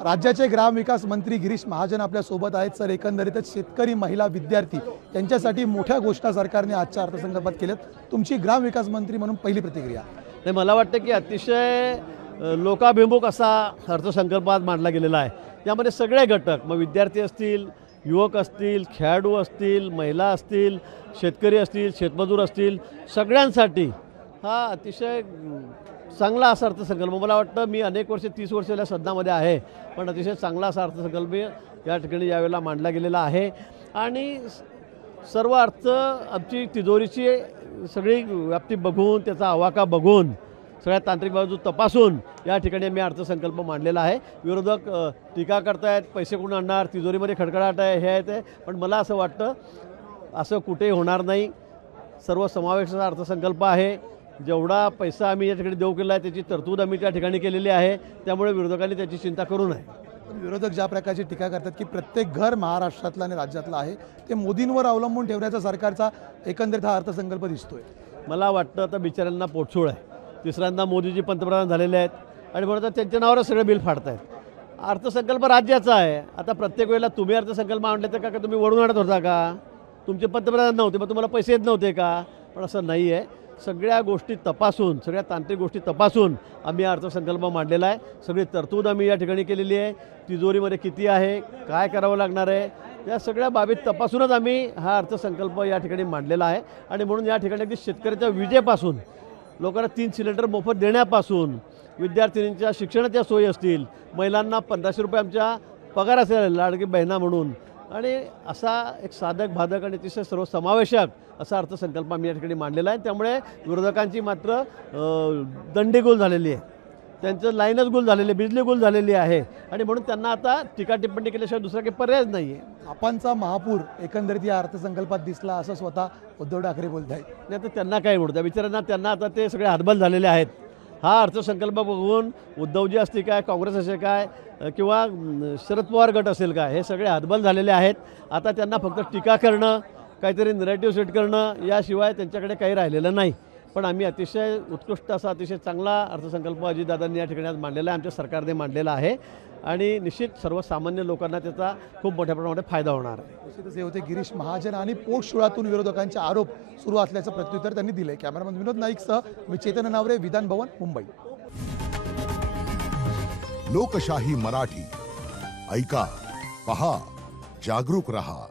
राज्याचे ग्रामविकास मंत्री गिरीश महाजन आपल्या सोबत आहेत। सर, एकंदरीतच शेतकरी, महिला, विद्यार्थी यांच्यासाठी मोठ्या घोषणा सरकारने आजच्या अर्थसंकल्पात केल्यात। तुमची ग्रामविकास मंत्री म्हणून पहिली प्रतिक्रिया? नाही, मला वाटतं की अतिशय लोकाभिमुख असा अर्थसंकल्पात मांडला गेलेला आहे। यामध्ये सगळे घटक, मग विद्यार्थी असतील, युवक असतील, खेळाडू असतील, महिला असतील, शेतकरी असतील, शेतमजूर असतील, सगळ्यांसाठी हा अतिशय चांगला असा अर्थसंकल्प। मला वाटतं मी अनेक वर्षे 30 वर्ष या सदनामध्ये आहे, पण अतिशय चांगला असा अर्थसंकल्प या ठिकाणी यावेळेला मांडला गेलेला आहे। आणि सर्व अर्थ आमची तिजोरीची सगळी व्याप्ती बघून, त्याचा आवाका बघून, सगळ्या तांत्रिक बाजू तपासून या ठिकाणी मी अर्थसंकल्प मांडलेला आहे। विरोधक टीका करतायत, पैसे कोण आणणार, तिजोरीमध्ये खडखडाट आहे, हे आहे ते, पण मला असं वाटतं असं कुठेही होणार नाही। सर्व समावेशाचा अर्थसंकल्प आहे। जेवढा पैसा आम्ही या ठिकाणी देऊ केला आहे त्याची तरतूद आम्ही त्या ठिकाणी केलेली आहे, त्यामुळे विरोधकांनी त्याची चिंता करू नये। विरोधक ज्या प्रकारची टीका करतात की प्रत्येक घर महाराष्ट्रातलं आणि राज्यातलं आहे ते मोदींवर अवलंबून ठेवण्याचा सरकारचा एकंदरीत हा अर्थसंकल्प दिसतोय। मला वाटतं आता बिचाऱ्यांना पोटछोड आहे। तिसऱ्यांदा मोदीजी पंतप्रधान झालेले आहेत आणि म्हणून त्यांच्या नावावरच सगळे बिल फाडतायत। अर्थसंकल्प राज्याचा आहे। आता प्रत्येक वेळेला तुम्ही अर्थसंकल्प आणले तर का तुम्ही वळून आणत होता का? तुमचे पंतप्रधान नव्हते, मग तुम्हाला पैसे येत नव्हते का? पण असं नाही आहे। सगळ्या गोष्टी तपासून, सगळ्या तांत्रिक गोष्टी तपासून आम्ही अर्थसंकल्प मांडलेला आहे। सगळी तरतूद आम्ही या ठिकाणी केलेली आहे। तिजोरीमध्ये किती आहे, काय करावं लागणार आहे, या सगळ्या बाबी तपासूनच आम्ही हा अर्थसंकल्प या ठिकाणी मांडलेला आहे। आणि म्हणून या ठिकाणी अगदी शेतकऱ्याच्या विजेपासून, लोकांना 3 सिलेंडर मोफत देण्यापासून, विद्यार्थिनींच्या शिक्षणाच्या सोयी असतील, महिलांना 1500 रुपये आमच्या पगार असेल लाडकी बहिणा म्हणून, आणि असा एक साधक भाधक आणि अतिशय सर्वसमावेशक असा अर्थसंकल्प आम्ही या ठिकाणी मांडलेला आहे। त्यामुळे विरोधकांची मात्र दंडीगुल झालेली आहे, त्यांचं लाईनच गुल झालेली, बिजली गुल झालेली आहे, आणि म्हणून त्यांना आता टीका टिप्पणी केल्याशिवाय दुसरा काही पर्यायच नाही आहे। आपणचा महापूर एकंदरीत या अर्थसंकल्पात दिसला असं स्वतः उद्धव ठाकरे बोलत आहेत। नाही तर त्यांना काय म्हणतं बिचाऱ्यांना, त्यांना आता ते सगळे हतबल झालेले आहेत। हा अर्थसंकल्प बघून उद्धवजी असतील काय, काँग्रेस असेल काय, किंवा शरद पवार गट असेल काय, हे सगळे हतबल झालेले आहेत। आता त्यांना फक्त टीका करणं, काहीतरी नरेटिव्ह सेट करणं याशिवाय त्यांच्याकडे काही राहिलेलं नाही। पण आम्ही अतिशय उत्कृष्ट असा, अतिशय चांगला अर्थसंकल्प अजितदादांनी या ठिकाणी आज मांडलेला आहे, आमच्या सरकारने मांडलेला आहे, आणि निश्चित सर्वसामान्य लोकांना त्याचा खूप मोठ्या प्रमाणात फायदा होणार आहे। निश्चितच हे होते गिरीश महाजन, आणि पोटशुळातून विरोधकांचे आरोप सुरू असल्याचं प्रत्युत्तर त्यांनी दिले। कॅमेरामन विनोद नाईकसह मी चेतन नावरे, विधान भवन, मुंबई। लोकशाही मराठी ऐका, पहा, जागरूक रहा।